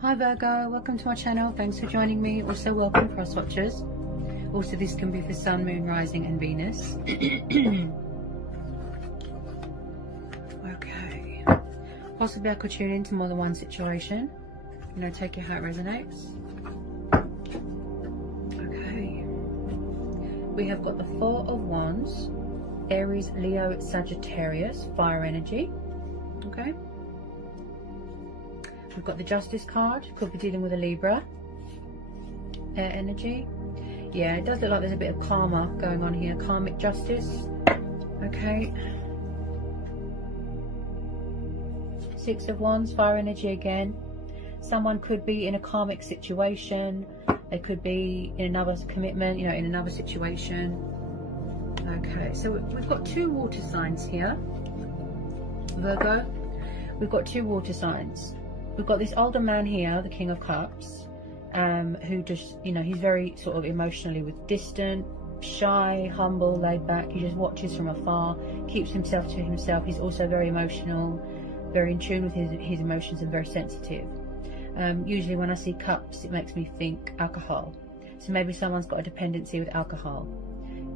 Hi Virgo, welcome to my channel. Thanks for joining me. Also welcome cross watchers. Also this can be for Sun, Moon, Rising and Venus. Okay. Possibly I could tune into more than one situation. You know, take it how it resonates. Okay. We have got the Four of Wands, Aries, Leo, Sagittarius, fire energy. Okay. We've got the Justice card, could be dealing with a Libra, air energy. Yeah, it does look like there's a bit of karma going on here, karmic justice. Okay. Six of Wands, fire energy again. Someone could be in a karmic situation. They could be in another commitment, you know, in another situation. Okay, so we've got two water signs here, Virgo. We've got two water signs. We've got this older man here, the King of Cups, who just, you know, he's very sort of emotionally distant, shy, humble, laid back. He just watches from afar, keeps himself to himself. He's also very emotional, very in tune with his emotions and very sensitive. Usually when I see cups, it makes me think alcohol. So maybe someone's got a dependency with alcohol.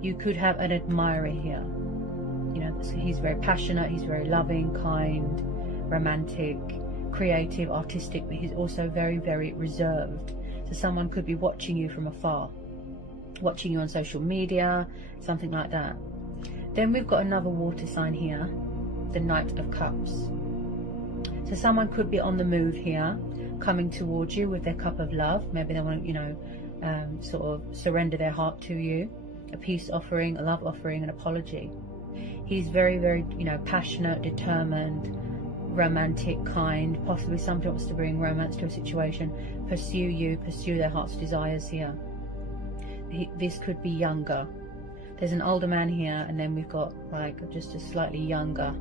You could have an admirer here. You know, he's very passionate, he's very loving, kind, romantic, creative, artistic, but he's also very, very reserved. So someone could be watching you from afar, watching you on social media, something like that. Then we've got another water sign here, the Knight of Cups. So someone could be on the move here, coming towards you with their cup of love. Maybe they want to, you know, sort of surrender their heart to you. A peace offering, a love offering, an apology. He's very, very, you know, passionate, determined, romantic, kind. Possibly somebody wants to bring romance to a situation, pursue you, pursue their heart's desires here. This could be younger. There's an older man here, and then we've got like just a slightly younger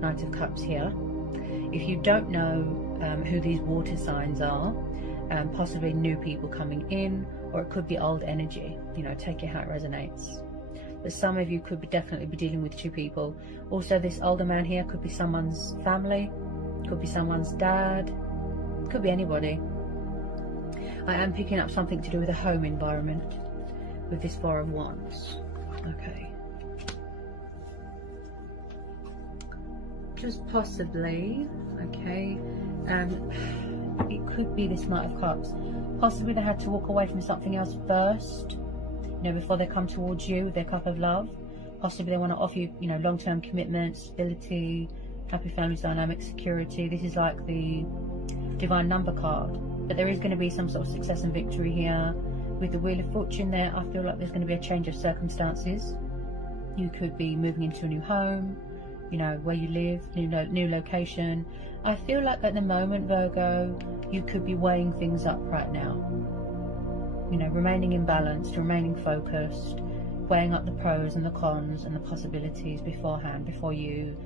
Knight of Cups here. If you don't know who these water signs are, possibly new people coming in, or it could be old energy. You know, take it how it resonates. But some of you could definitely be dealing with two people. Also, this older man here could be someone's family, could be someone's dad, could be anybody. I am picking up something to do with a home environment with this Four of Wands. Okay. Just possibly, okay, it could be this Knight of Cups. Possibly they had to walk away from something else first, you know, before they come towards you with their cup of love. Possibly they want to offer you, you know, long-term commitment, stability, happy family dynamic, security. This is like the divine number card. But there is going to be some sort of success and victory here. With the Wheel of Fortune there, I feel like there's going to be a change of circumstances. You could be moving into a new home, you know, where you live, new location. I feel like at the moment, Virgo, you could be weighing things up right now. You know, remaining in balance, remaining focused, weighing up the pros and the cons and the possibilities beforehand, before you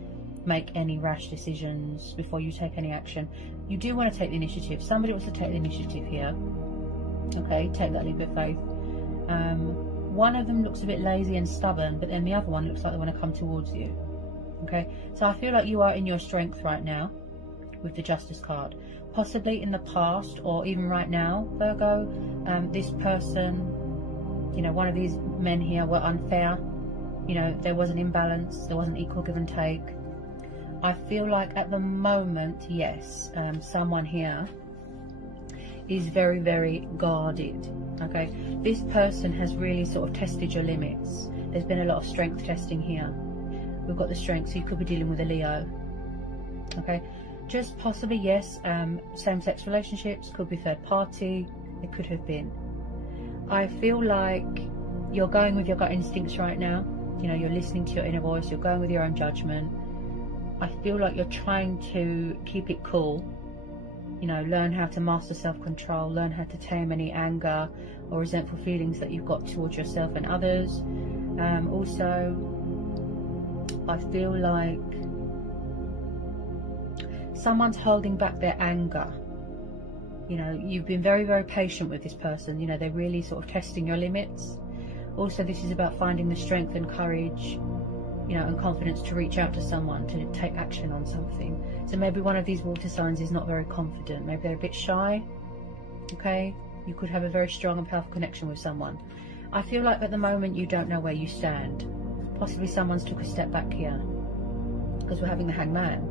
make any rash decisions, before you take any action. You do want to take the initiative. Somebody wants to take the initiative here. Okay, take that leap of faith. One of them looks a bit lazy and stubborn, but then the other one looks like they want to come towards you. Okay, so I feel like you are in your strength right now with the Justice card. Possibly in the past or even right now, Virgo, this person, you know, one of these men here were unfair. You know, there was an imbalance, there wasn't equal give and take. I feel like at the moment, yes, someone here is very, very guarded. Okay, this person has really sort of tested your limits. There's been a lot of strength testing here. We've got the strength, so you could be dealing with a Leo. Okay, just possibly, yes, same-sex relationships, could be third party, it could have been. I feel like you're going with your gut instincts right now. You know, you're listening to your inner voice, you're going with your own judgment. I feel like you're trying to keep it cool. You know, learn how to master self-control, learn how to tame any anger or resentful feelings that you've got towards yourself and others. Also, I feel like someone's holding back their anger. You know, you've been very, very patient with this person. You know, they're really sort of testing your limits. Also, this is about finding the strength and courage, you know, and confidence to reach out to someone, to take action on something. So maybe one of these water signs is not very confident. Maybe they're a bit shy. Okay, you could have a very strong and powerful connection with someone. I feel like at the moment you don't know where you stand. Possibly someone's took a step back here, because we're having the Hangman.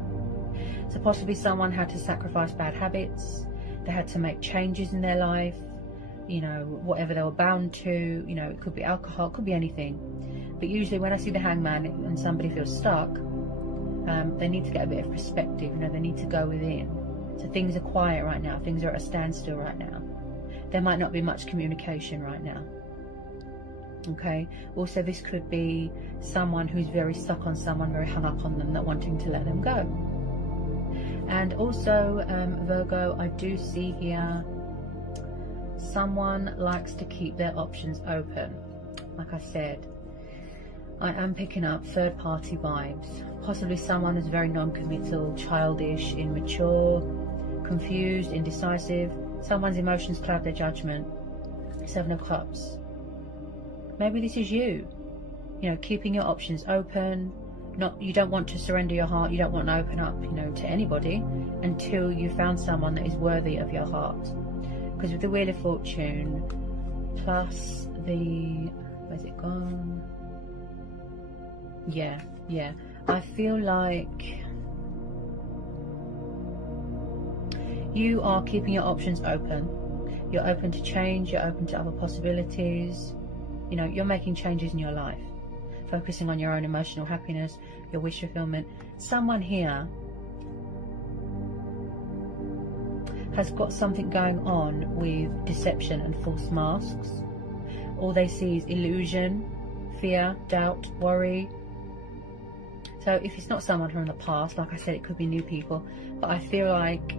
So possibly someone had to sacrifice bad habits. They had to make changes in their life, you know, whatever they were bound to. You know, it could be alcohol, it could be anything. But usually when I see the Hangman and somebody feels stuck, they need to get a bit of perspective. You know, they need to go within. So things are quiet right now. Things are at a standstill right now. There might not be much communication right now. Okay. Also, this could be someone who's very stuck on someone, very hung up on them, not wanting to let them go. And also, Virgo, I do see here someone likes to keep their options open. Like I said, I am picking up third-party vibes. Possibly someone who's very non-committal, childish, immature, confused, indecisive. Someone's emotions cloud their judgment. 7 of Cups. Maybe this is you. You know, keeping your options open. You don't want to surrender your heart. You don't want to open up, you know, to anybody until you found someone that is worthy of your heart. Because with the Wheel of Fortune plus the, where's it gone? Yeah. I feel like you are keeping your options open. You're open to change. You're open to other possibilities. You know, you're making changes in your life, focusing on your own emotional happiness, your wish fulfillment. Someone here has got something going on with deception and false masks. All they see is illusion, fear, doubt, worry. So if it's not someone from the past, like I said, it could be new people, but I feel like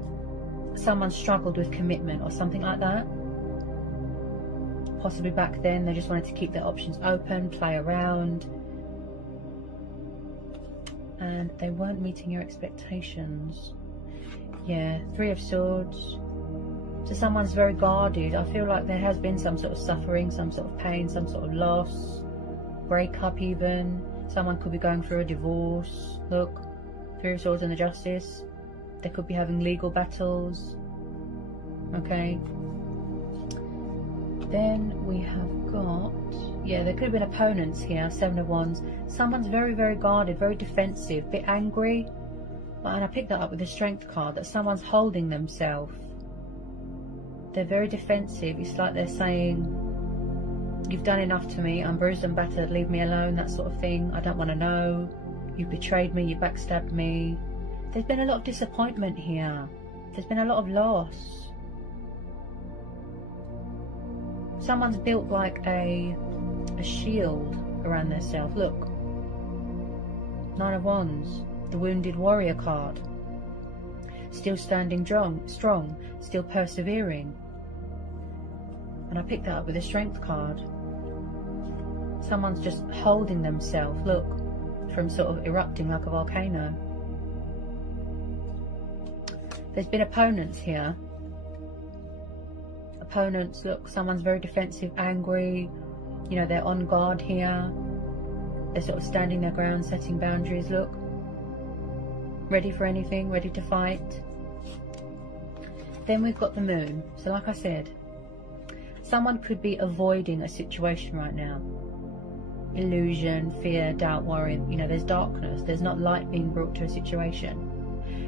someone struggled with commitment or something like that. Possibly back then they just wanted to keep their options open, play around, and they weren't meeting your expectations. Yeah, 3 of Swords. So someone's very guarded. I feel like there has been some sort of suffering, some sort of pain, some sort of loss, breakup even. Someone could be going through a divorce. Look, 3 of Swords and the Justice. They could be having legal battles. Okay. Then we have got, yeah, there could have been opponents here. 7 of Wands. Someone's very, very guarded, very defensive, a bit angry. And I picked that up with the Strength card, that someone's holding themselves. They're very defensive. It's like they're saying, you've done enough to me, I'm bruised and battered, leave me alone, that sort of thing. I don't want to know. You've betrayed me, you backstabbed me. There's been a lot of disappointment here. There's been a lot of loss. Someone's built like a shield around themselves. Look. 9 of Wands. The Wounded Warrior card. Still standing strong. Still persevering. And I picked that up with the Strength card. Someone's just holding themselves, look, from sort of erupting like a volcano. There's been opponents here. Opponents, look, someone's very defensive, angry. You know, they're on guard here. They're sort of standing their ground, setting boundaries, look. Ready for anything, ready to fight. Then we've got the Moon. So like I said, someone could be avoiding a situation right now. Illusion, fear, doubt, worry. You know, there's darkness. There's not light being brought to a situation.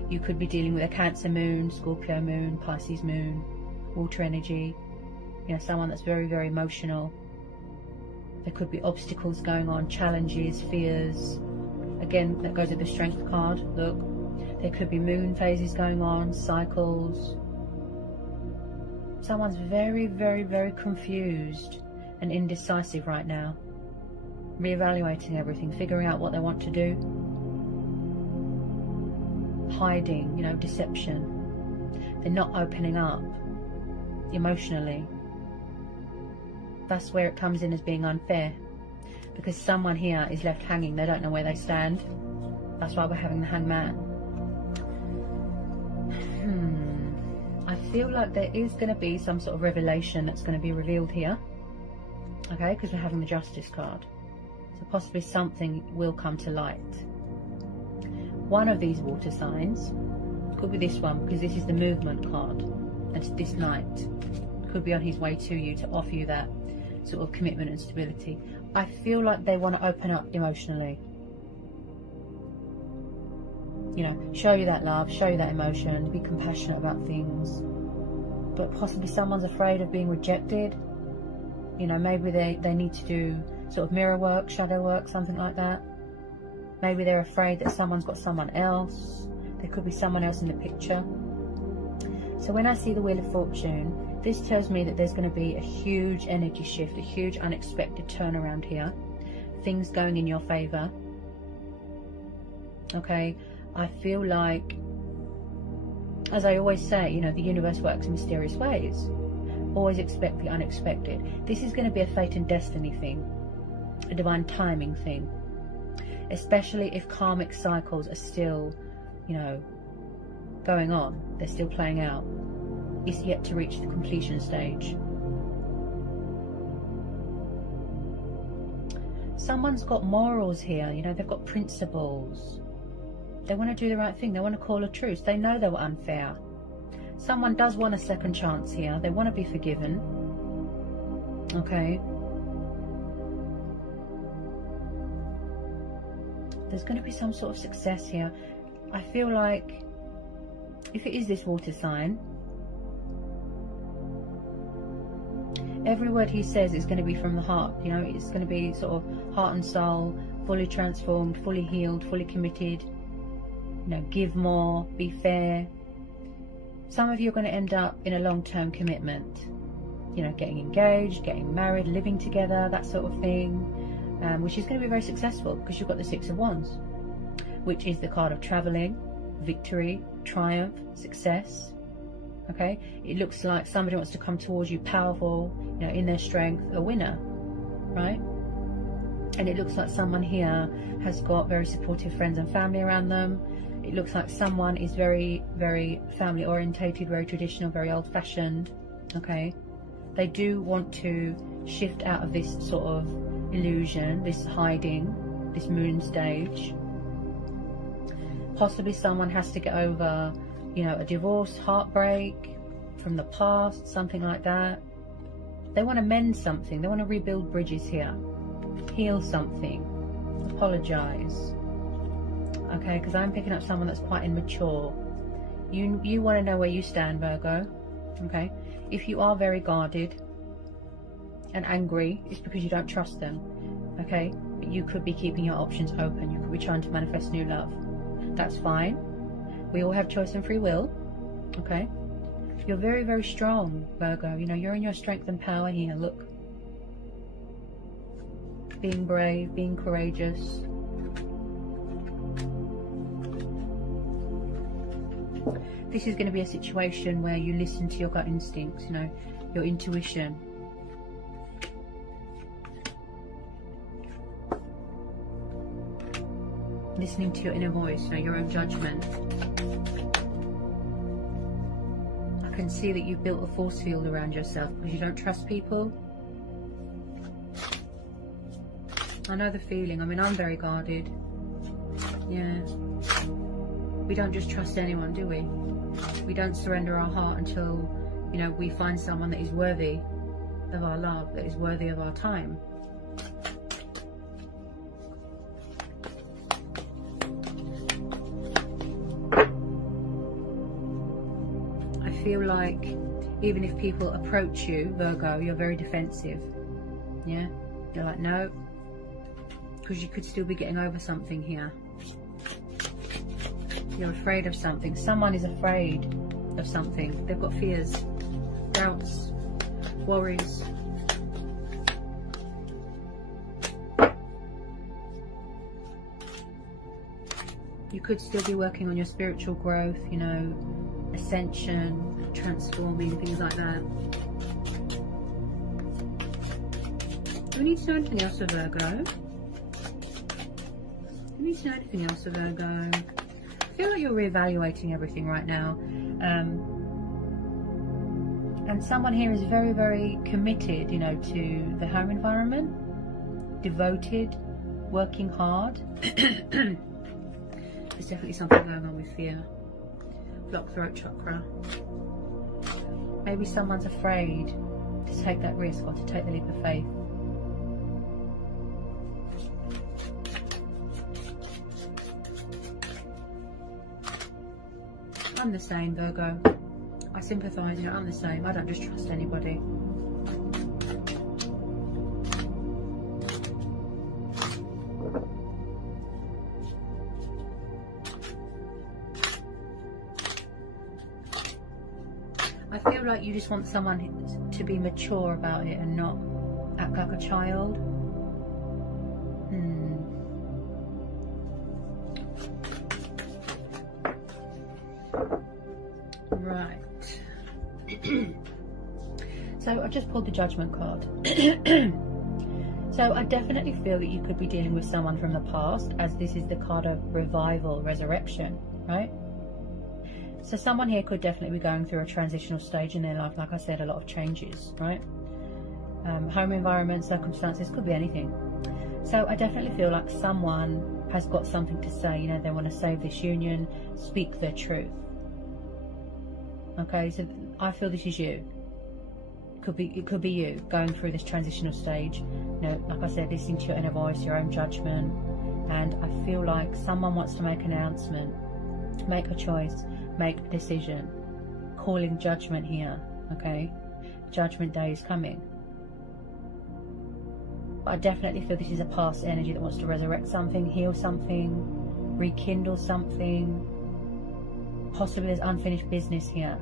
You could be dealing with a Cancer Moon, Scorpio Moon, Pisces Moon, water energy. You know, someone that's very, very emotional. There could be obstacles going on, challenges, fears. Again, that goes with the Strength card. Look, there could be moon phases going on, cycles. Someone's very, very, very confused and indecisive right now. Reevaluating everything, figuring out what they want to do. Hiding, you know, deception. They're not opening up emotionally. That's where it comes in as being unfair. Because someone here is left hanging. They don't know where they stand. That's why we're having the Hangman. I feel like there is going to be some sort of revelation that's going to be revealed here. Okay, because we're having the Justice card. So possibly something will come to light. One of these water signs, could be this one, because this is the movement card, and it's this Knight, could be on his way to you to offer you that sort of commitment and stability. I feel like they want to open up emotionally. You know, show you that love, show you that emotion, be compassionate about things. But possibly someone's afraid of being rejected. You know, maybe they need to do sort of mirror work, shadow work, something like that. Maybe they're afraid that someone's got someone else. There could be someone else in the picture. So when I see the Wheel of Fortune, this tells me that there's going to be a huge energy shift, a huge unexpected turnaround here. Things going in your favour. Okay, I feel like, as I always say, you know, the universe works in mysterious ways. Always expect the unexpected. This is going to be a fate and destiny thing, a divine timing thing. Especially if karmic cycles are still, you know, going on. They're still playing out. It's yet to reach the completion stage. Someone's got morals here, you know, they've got principles. They want to do the right thing. They want to call a truce. They know they were unfair. Someone does want a second chance here. They want to be forgiven. Okay. There's going to be some sort of success here. I feel like if it is this water sign, every word he says is going to be from the heart. You know, it's going to be sort of heart and soul, fully transformed, fully healed, fully committed. You know, give more, be fair. Some of you are going to end up in a long-term commitment. You know, getting engaged, getting married, living together, that sort of thing, which is going to be very successful because you've got the Six of Wands, which is the card of traveling, victory, triumph, success. Okay, it looks like somebody wants to come towards you powerful, you know, in their strength, a winner, right? And it looks like someone here has got very supportive friends and family around them. It looks like someone is very, very family orientated, very traditional, very old fashioned. Okay, they do want to shift out of this sort of illusion, this hiding, this moon stage. Possibly someone has to get over, you know, a divorce, heartbreak from the past, something like that. They want to mend something. They want to rebuild bridges here, heal something, apologize. Okay, because I'm picking up someone that's quite immature. You want to know where you stand, Virgo. Okay, if you are very guarded and angry, it's because you don't trust them. Okay, but you could be keeping your options open. You could be trying to manifest new love. That's fine. We all have choice and free will. Okay, you're very, very strong, Virgo. You know, you're in your strength and power here. Look, being brave, being courageous. This is going to be a situation where you listen to your gut instincts, you know, your intuition. Listening to your inner voice, you know, your own judgment. I can see that you've built a force field around yourself because you don't trust people. I know the feeling. I mean, I'm very guarded. Yeah. We don't just trust anyone, do we? We don't surrender our heart until, you know, we find someone that is worthy of our love, that is worthy of our time. I feel like even if people approach you, Virgo, you're very defensive. Yeah? You're like, no, because you could still be getting over something here. You're afraid of something. Someone is afraid of something. They've got fears, doubts, worries. You could still be working on your spiritual growth, you know, ascension, transforming, things like that. Do we need to know anything else of Virgo? Do we need to know anything else of Virgo? I feel like you're reevaluating everything right now. And someone here is very, very committed, you know, to the home environment, devoted, working hard. There's definitely something going on with fear. Blocked throat chakra. Maybe someone's afraid to take that risk or to take the leap of faith. I'm the same, Virgo. I sympathise, you know, I'm the same. I don't just trust anybody. I feel like you just want someone to be mature about it and not act like a child. Right. So I just pulled the Judgment card. So I definitely feel that you could be dealing with someone from the past, as this is the card of revival, resurrection, right? So someone here could definitely be going through a transitional stage in their life. Like I said, a lot of changes, right? Home environment, circumstances, could be anything. So I definitely feel like someone has got something to say. You know, they want to save this union, speak their truth. Okay, so I feel this is you. It could be you going through this transitional stage. You know, like I said, listening to your inner voice, your own judgment. And I feel like someone wants to make an announcement, make a choice, make a decision, calling judgment here. Okay, Judgment Day is coming. But I definitely feel this is a past energy that wants to resurrect something, heal something, rekindle something. Possibly there's unfinished business here.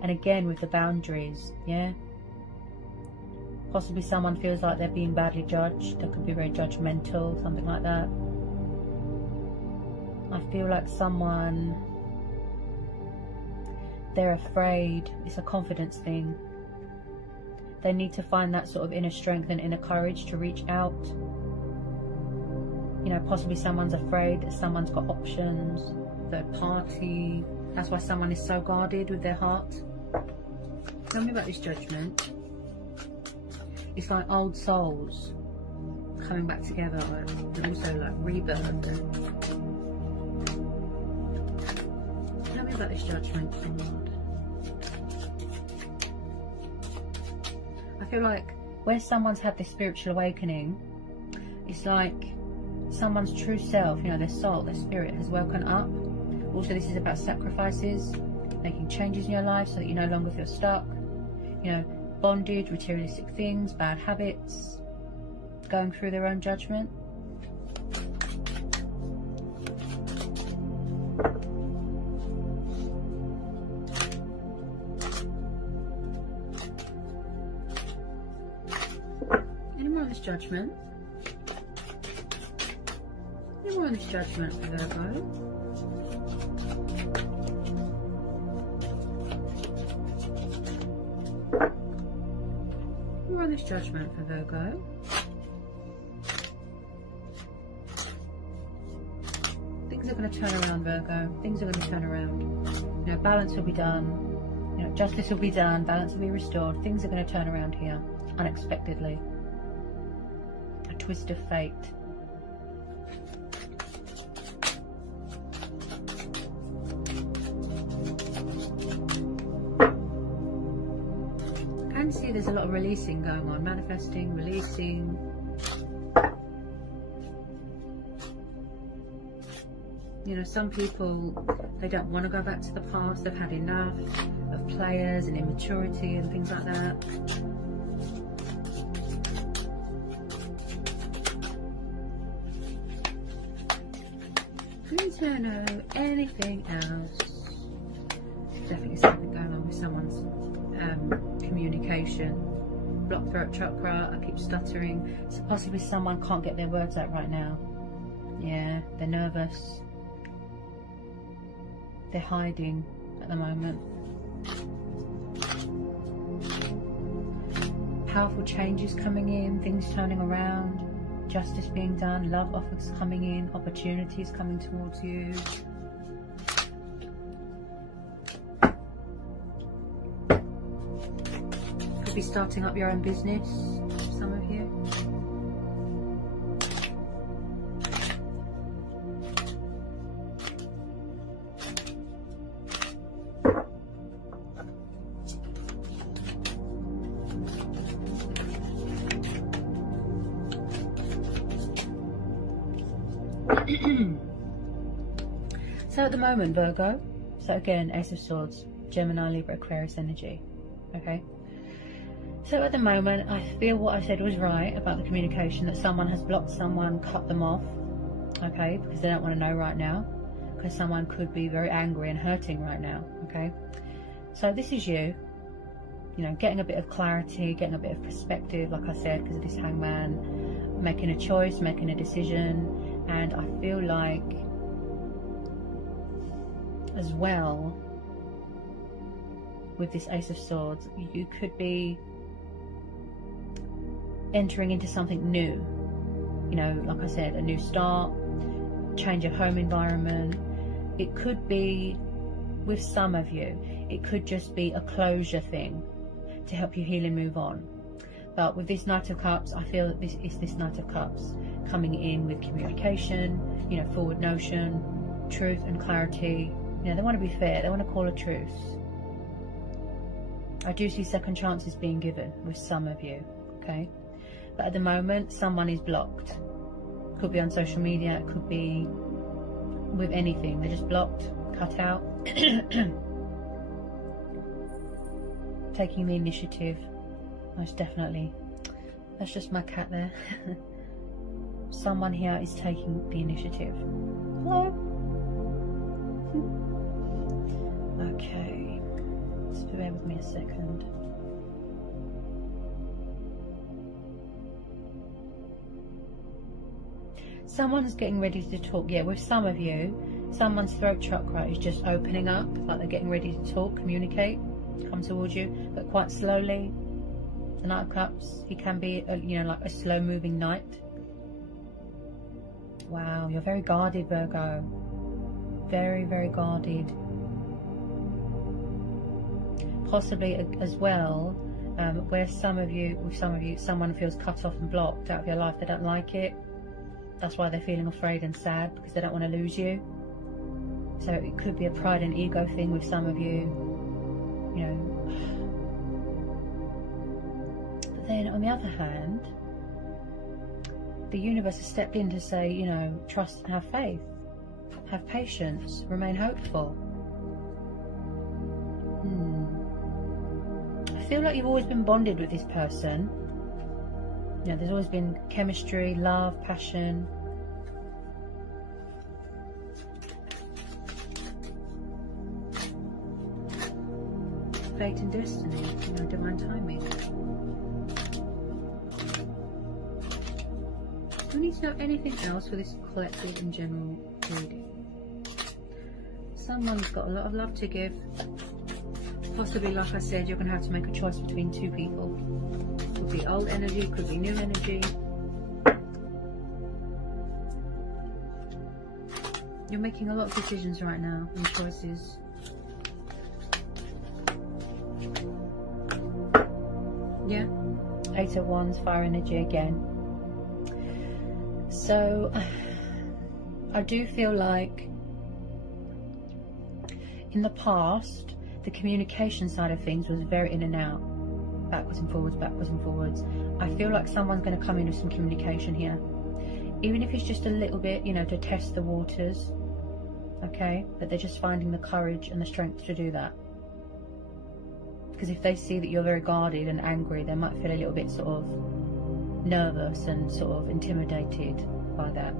And again with the boundaries, yeah. Possibly someone feels like they're being badly judged. They could be very judgmental, something like that. I feel like someone, they're afraid. It's a confidence thing. They need to find that sort of inner strength and inner courage to reach out. You know, possibly someone's afraid that someone's got options, third party. That's why someone is so guarded with their heart. Tell me about this Judgment. It's like old souls coming back together, and also like rebirth. Tell me about this Judgment, Lord. I feel like where someone's had this spiritual awakening, it's like someone's true self, you know, their soul, their spirit has woken up. Also, this is about sacrifices, making changes in your life so that you no longer feel stuck. You know, bondage, materialistic things, bad habits, going through their own judgment. Any more on this Judgment? Any more on this Judgment for Virgo? More on this Judgment for Virgo. Things are going to turn around, Virgo. Things are going to turn around. You know, balance will be done. You know, justice will be done. Balance will be restored. Things are going to turn around here unexpectedly. A twist of fate. I can see there's a lot of releasing going on, manifesting, releasing. You know, some people, they don't want to go back to the past. They've had enough of players and immaturity and things like that. Please don't know anything else. Definitely something going on with someone's communication. Blocked throat chakra. I keep stuttering. So possibly someone can't get their words out right now. Yeah, they're nervous. They're hiding at the moment. Powerful changes coming in, things turning around, justice being done, love offers coming in, opportunities coming towards you. Could be starting up your own business, some of you. So at the moment, Virgo, so again, Ace of Swords, Gemini, Libra, Aquarius energy, okay? So at the moment, I feel what I said was right about the communication, that someone has blocked someone, cut them off, okay, because they don't want to know right now, because someone could be very angry and hurting right now, okay? So this is you know, getting a bit of clarity, getting a bit of perspective, like I said, because of this Hangman, making a choice, making a decision. And I feel like as well with this Ace of Swords, you could be entering into something new, you know, like I said, a new start, change of home environment. It could be, with some of you, it could just be a closure thing to help you heal and move on. But with this Knight of Cups, I feel that this is this Knight of Cups coming in with communication, you know, forward notion, truth and clarity. You know, they want to be fair, they want to call a truce. I do see second chances being given with some of you, okay? But at the moment, someone is blocked. Could be on social media, it could be with anything. They're just blocked, cut out. Taking the initiative, most definitely. That's just my cat there. Someone here is taking the initiative. Hello. Okay, just bear with me a second. Someone's getting ready to talk. Yeah, with some of you, someone's throat chakra is just opening up, like they're getting ready to talk, communicate, come towards you, but quite slowly. The Knight of Cups, he can be, you know, like a slow moving knight. Wow, you're very guarded, Virgo. Very, very guarded. Possibly as well, where with some of you, someone feels cut off and blocked out of your life. They don't like it. That's why they're feeling afraid and sad, because they don't want to lose you. So it could be a pride and ego thing with some of you, you know. But then on the other hand, the universe has stepped in to say, you know, trust and have faith, have patience, remain hopeful. I feel like you've always been bonded with this person. You know, there's always been chemistry, love, passion. Fate and destiny, you know, divine timing. Do we need to know anything else for this collective and general reading? Someone's got a lot of love to give. Possibly, like I said, you're going to have to make a choice between two people. Could be old energy, could be new energy. You're making a lot of decisions right now and choices. Yeah, Eight of Wands, fire energy again. So I do feel like in the past, the communication side of things was very in and out, backwards and forwards, backwards and forwards. I feel like someone's going to come in with some communication here, even if it's just a little bit, you know, to test the waters, okay? But they're just finding the courage and the strength to do that. Because if they see that you're very guarded and angry, they might feel a little bit sort of nervous and sort of intimidated by that,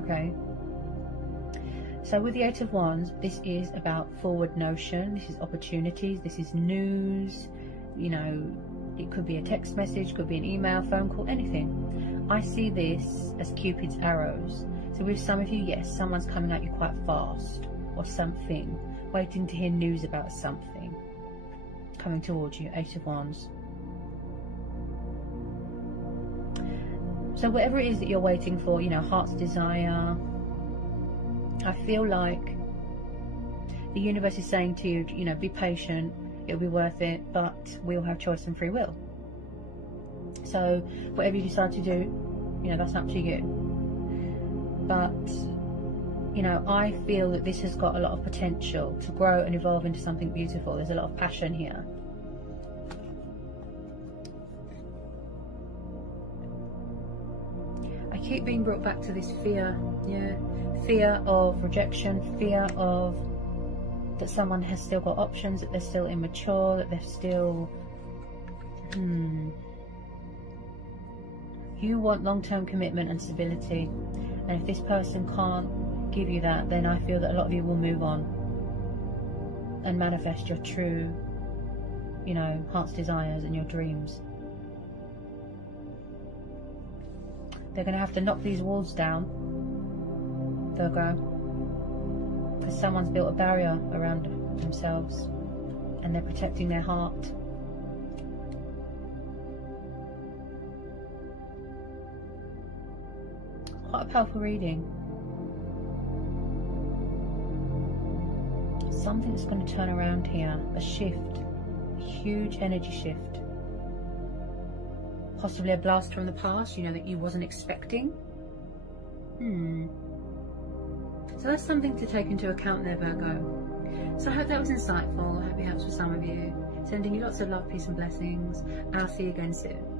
okay? So with the Eight of Wands, this is about forward notion, this is opportunities, this is news, you know, it could be a text message, could be an email, phone call, anything. I see this as Cupid's arrows. So with some of you, yes, someone's coming at you quite fast, or something, waiting to hear news about something, coming towards you, Eight of Wands. So whatever it is that you're waiting for, you know, heart's desire, I feel like the universe is saying to you, you know, be patient, it'll be worth it, but we'll have choice and free will. So whatever you decide to do, you know, that's up to you. But, you know, I feel that this has got a lot of potential to grow and evolve into something beautiful. There's a lot of passion here. I keep being brought back to this fear. Yeah, fear of rejection, fear of that someone has still got options, that they're still immature, that they're still you want long-term commitment and stability, and if this person can't give you that, then I feel that a lot of you will move on and manifest your true, you know, heart's desires and your dreams. They're going to have to knock these walls down, Virgo, because someone's built a barrier around themselves and they're protecting their heart. Quite a powerful reading. Something's going to turn around here, a shift, a huge energy shift. Possibly a blast from the past, you know, that you wasn't expecting. So that's something to take into account there, Virgo. So I hope that was insightful. I hope it helps for some of you. Sending you lots of love, peace and blessings. And I'll see you again soon.